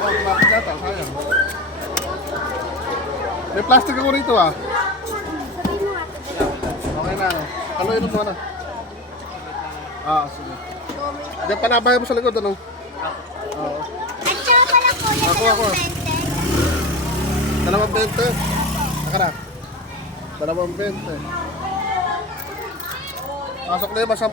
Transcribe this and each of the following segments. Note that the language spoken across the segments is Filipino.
Oh, plastic yata, sayang. May plastic ako rito ah. Okay na, ano? Haluin mo na. Ah, sige. Diyan panabay mo sa likod, ano? Oo. At saka pala po, Ako. 2.20. Saka na. 2.20. Pasok na yung 10.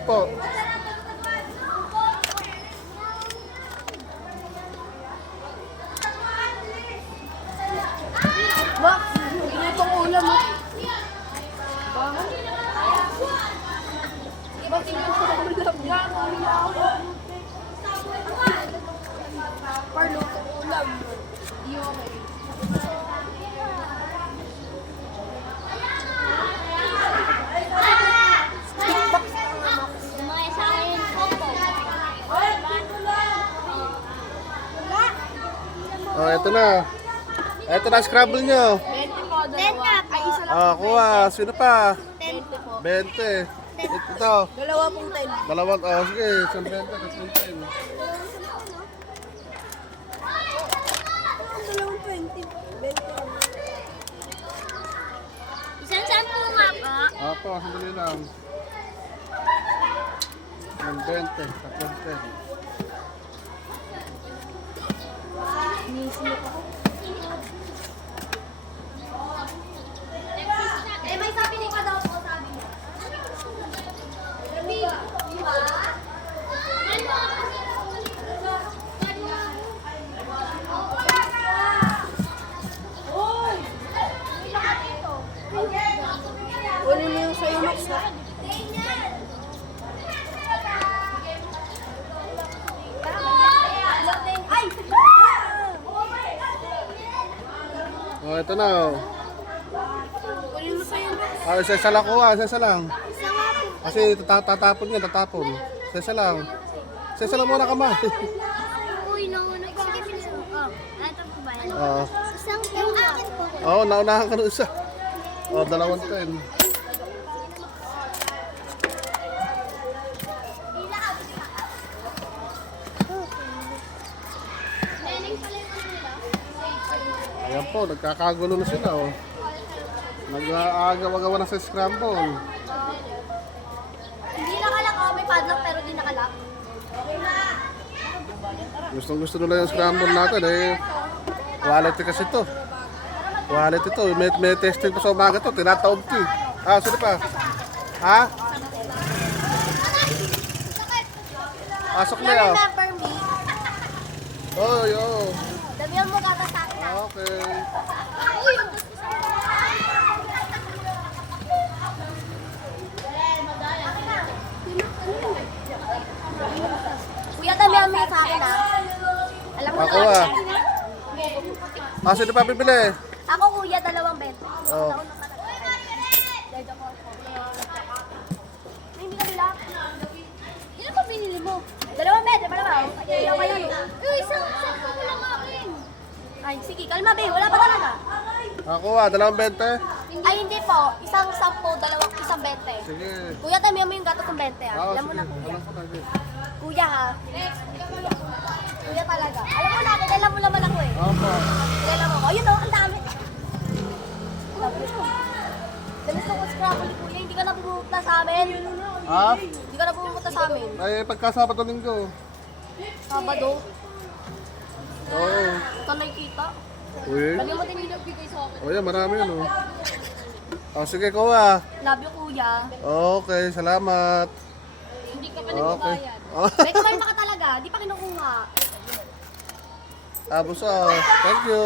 Bak, hindi itong ulam mo. Diba tingnan ko ang ulam? Parlo itong ulam. Di okay. Oh, ito na. Ito na, scrabble nyo. 20 po, dalawa. Ay, isa lang. Ah, kuha. Sino pa? 20 po. 20. Ito. Dalawa pong 10. Dalawang, oh, sige. Isang 20, tatlong 10. Dalawang 20. 20. Isang 10 nga po. Apo, sandali lang. Isang 20, tatlong 10. Iniisip ako. Eh, may sabi ni ka daw po, sabi niya. Kunin mo yung sa'yo, Max. Ay! Oh, ito na. Oh. Kunin mo sa'yo, Max. Ah, isa lang kuha, isa lang. Isa nga po. Kasi tatapon yan, tatapon. Isa lang. Isa lang muna kamay. Uy, nauna. Sige, bilisan mo. Oh, ito po ba yan? Oo. Isang yung akin po. Oo, naunahan ka ng isa. Oh, 2.10. Ayan po, nagkakagulo na sila. Oh. Nag-aagaw-agawa na sa scramble. Hindi nakalak, oh. May padlock pero di nakalak. Gustong gusto nila yung scramble natin eh. Quality kasi to. Quality to. May testing pa sa umaga to. Tinataob to eh. Ah, sino pa? Ha? Pasok na yun. Remember me? Oh, yo. Damihan mo kata sa akin, ah. Okay. Uy! Kuya, damihan mo sa akin, ah. Alam mo Ako na. ah. Ah, sino pa bibili? Ako, kuya, 2.20. Oh. May hindi ka nila. Ilan pa binili mo? 2.20, pala ba? Ayaw pa yan. Uy, isang ko lang akin. Ay, sige, kalma, be. Wala pa talaga. Ako ah, 2.20. Ay, hindi po. Isang 10, isang 20. Sige. Kuya, damihan mo yung gato ng 20, ah. Ah, Alam mo sige. na, kuya. Alam ko na, sige. Kuya, ha? Kuya talaga. Alam mo na, kilala mo naman ako, eh. Opo. Kilala mo ako. Yun, oh, ang dami. Sabi ko. Dalis ko scrabble, kuya. Hindi ka na pumunta sa amin. Ha? Hindi ka na pumunta sa amin. Ay, pagkasabado linggo. Sabado. Oo. Ito nakikita. Uy. Lagi mo din yung nagbigay sa akin. Oh, yan, marami yun oh. Oh, sige kuha. Love you, kuya. Okay, salamat. Hindi ka pa Okay. Oh, May kumain pa ka talaga. Di pa kinukuha. tapos oh. Thank you.